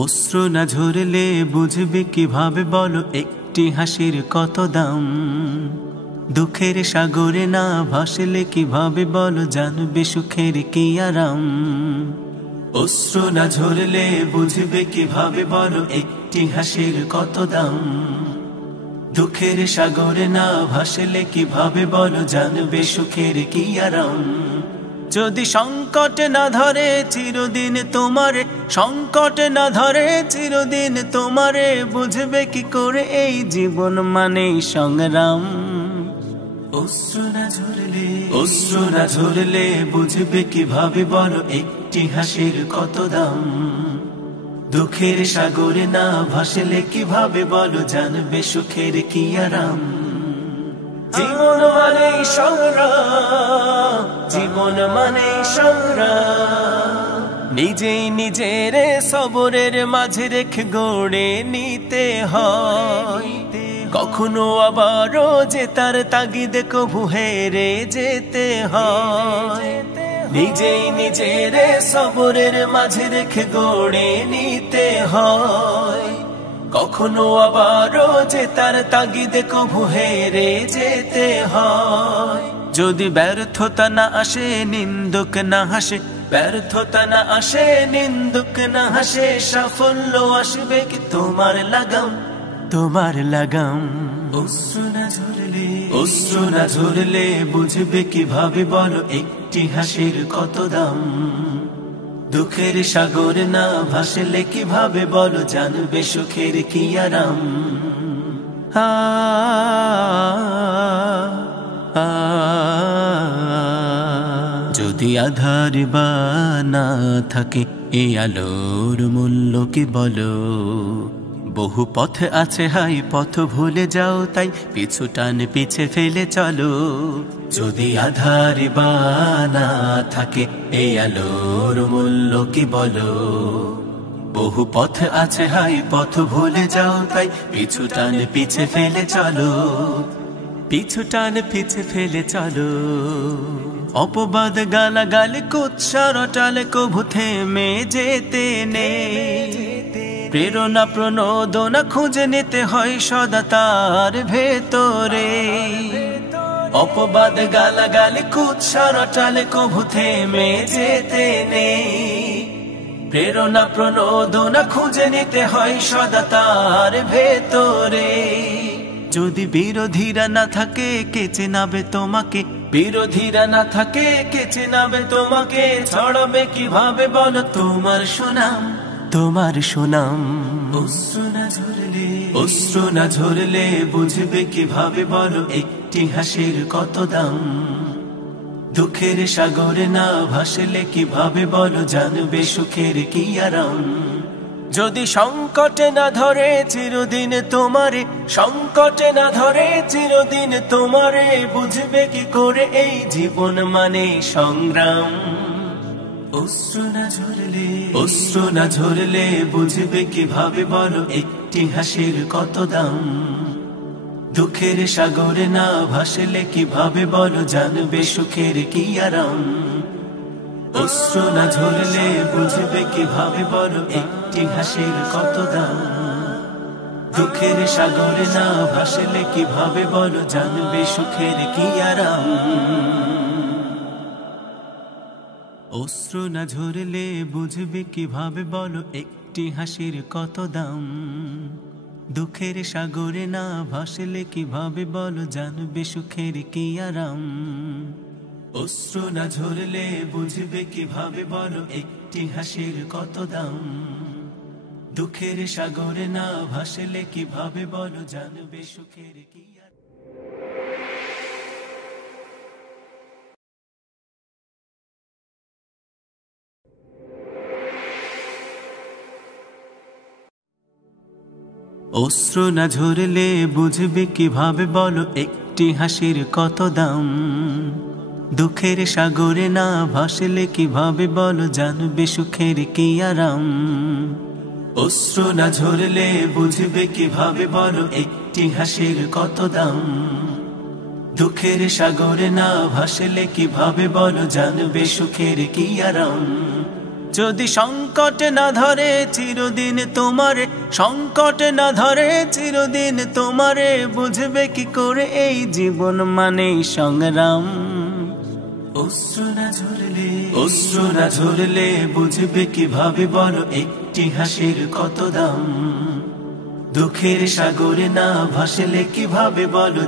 অশ্রু না ঝরলে বুঝবে কিভাবে বলো একটি হাসির কত দাম। দুঃখের সাগরে না ভাসলে কিভাবে বলো জানবে সুখের কি আরাম। অশ্রু না ঝরলে বুঝবে কিভাবে বলো একটি হাসির কত দাম। দুঃখের সাগরে না ভাসলে কিভাবে বলো জানবে সুখের কি আরাম। যদি সংকট না ধরে চিরদিন তোমারে, সংকট না ধরে চিরদিন তোমারে, বুঝবে কি করে এই জীবন মানেই সংগ্রাম। অশ্রু না ঝরলে বুঝবে কিভাবে বলো একটি হাসির কত দাম। দুঃখের সাগরে না ভাসলে কিভাবে বলো জানবে সুখের কি আরাম। জীবন মানেই সংগ্রাম, জীবন মানেই সংগ্রাম। নিজেই নিজের সবরের মাঝে রেখে গড়ে নিতে হয়। কখনো আবারও যে তার তাগিদে কভু হেরে যেতে হয়। নিজেই নিজের সবরের মাঝে রেখে গড়ে নিতে হয়। কখনো আবারও যে তার তাগিদে কভু হেরে যেতে হয়। যদি ব্যর্থতা না আসে নিন্দুক না হাসে, ব্যর্থতা না আসে নিন্দুক না হাসে, সাফল্য আসবে কি তোমার লাগাম, তোমার লাগাম। অশ্রু না ঝরলে বুঝবে কিভাবে বলো একটি হাসির কত দাম। দুঃখের সাগর না ভাসলে কিভাবে বলো জানবে সুখের কি আরাম। যদি আধার বা না থাকে এই আলোর মূল্য কি বলো। বহু পথ আছে হাই পথ ভুলে যাও তাই পিছু টান পিছে ফেলে চলো। যদি আধার বা না থাকে এই আলোর মূল্য কি বলো। বহু পথ আছে হাই পথ ভুলে যাও তাই পিছু টান পিছে ফেলে চলো, পিছু টান পিছে ফেলে চলো। অপবাদ গালাগালি কুৎসার টালে কভু থেমে যেতে নেই। প্রেরণা প্রণোদনা খুঁজে নিতে হয় সদা তার ভেতরে। অপবাদ গালাগালি কুৎসার টালে কভু থেমে যেতে নেই। প্রেরণা প্রণোদনা খুঁজে নিতে হয় সদা তার ভেতরে। যদি বিরোধীরা না থাকে কে চেনাবে তোমাকে, বিরোধীরা না থাকে কে চেনাবে তোমাকে, ছড়াবে কিভাবে বলো তোমার সুনাম, তোমার সুনাম। অশ্রু না ঝরলে বুঝবে কিভাবে বলো একটি হাসির কত দাম। দুঃখের সাগরে না ভাসলে কিভাবে বলো জানবে সুখের কি আরাম। যদি সংকটে না ধরে চিরদিন তোমারে, সংকটে না ধরে চিরদিন তোমারে, বুঝবে কি করে এই জীবন মানে সংগ্রাম। অশ্রু না ঝরলে বুঝবে কিভাবে বলো একটি হাসির কত দাম। দুঃখের সাগরে না ভাসলে কিভাবে বলো জানবে সুখের কি আরাম। অশ্রু না ঝরলে বুঝবে কিভাবে বলো একটি হাসির কত দাম। দুঃখের সাগরে না ভাসলে কিভাবে বলো জানবে সুখের কি আরাম। অশ্রু না ঝরলে বুঝবে কিভাবে বলো একটি হাসির কত দাম। দুঃখের সাগরে না ভাসলে কিভাবে বলো জানবে সুখের কি আরাম। অশ্রু না ঝরলে বুঝবে কিভাবে বলো একটি হাসির কত দাম। দুঃখের সাগরে না ভাসলে কিভাবে বলো জানবে সুখের কি আরাম। অশ্রু না ঝরলে বুঝবে কিভাবে বলো একটি হাসির কত দাম। দুঃখের সাগরে না ভাসলে কিভাবে বলো জানবে সুখের কি আরাম। অশ্রু না ঝরলে বুঝবে কিভাবে বলো একটি হাসির কত দাম। দুঃখের সাগরে না ভাসলে কিভাবে বলো জানবে সুখের কি আরাম। যদি সংকট না ধরে চিরদিন তোমারে, সংকট না ধরে চিরদিন তোমারে, বুঝবে কি করে এই জীবন মানেই সংগ্রাম। অশ্রু না ঝরলে বুঝবে কিভাবে বলো একটি হাসির কত দাম। দুঃখের সাগরে না ভাসলে কিভাবে বলো